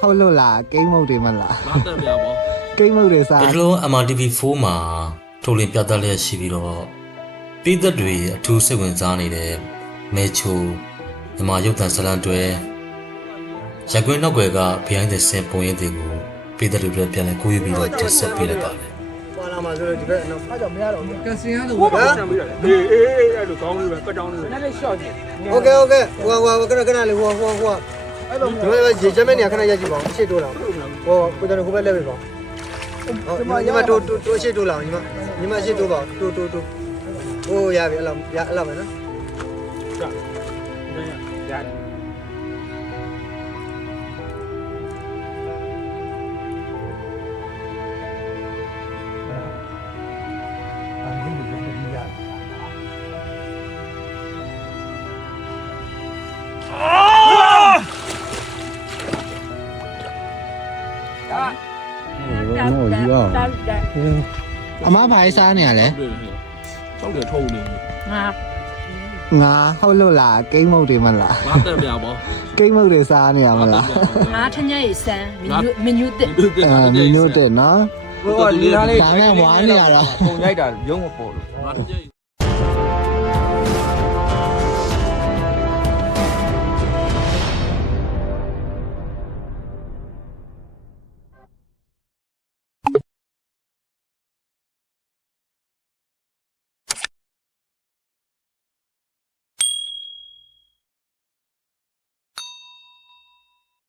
ဟုတ်လို့လားကိန်းမုတ်တွေမလား လာတက်ပြပါ ကိန်းမုတ်တွေစား တကလုံး MRTV4 မှာထုတ်လင်းပြသလျက်ရှိပြီးတော့ပြည်သက်တွေအထူးစိတ်ဝင်စားနေတဲ့မဲချိုမြန်မာရုပ်သံဇာတ်လမ်းတွေရက်ကွင်းနောက်ွယ်က behind the scene ပုံရိပ်တွေကိုပြည်သက်တွေအတွက်ပြန်လည်ကိုယူပြီးတော့တင်ဆက်ပေးလိုက်ပါတယ် ဟွာလာမှာဆိုတော့ဒီဘက်နောက်အားကြောင့်မရတော့ဘူး ကစင်ရတော့ ဟုတ်ပါ တံပေးရတယ်အေးအေးအေးအဲ့လိုကောင်းလေးပဲကတ်တောင်းလေးပဲ နည်းနည်းရှော့ကြည့် โอเคโอเคဟွာဟွာခဏခဏလေးဟွာဟွာဟွာ အဲ့လိုဒီမှာရေချမ်းမဲနေခဏရက်ကြည့်ပါဦးအရှိတိုးလာဟောကိုကျွန်တော်ဟိုဘက်လက်ပဲပါဟုတ်ညီမတိုးတိုးတိုးအရှိတိုးလာညီမညီမအရှိတိုးပါတိုးတိုးတိုးဟိုရပြီအဲ့လိုရအဲ့လိုမယ်နော်ရတ ဟုတ်ရောအမဘာစားနေရလဲဟုတ်တယ်ထုတ်နေငါငါဟုတ်လို့လားကိန်းမုတ်တွေမလားလာတက်ပြပါကိန်းမုတ်တွေစားနေရမလားငါထညရေးစမ်းမညူမညူတစ်အဲမင်းတို့တဲ့နော်ဟိုကလီသားလေးဘာနဲ့ဝါနေရတော့ပုံရိုက်တာရုံးမပေါ်လို့လာတက်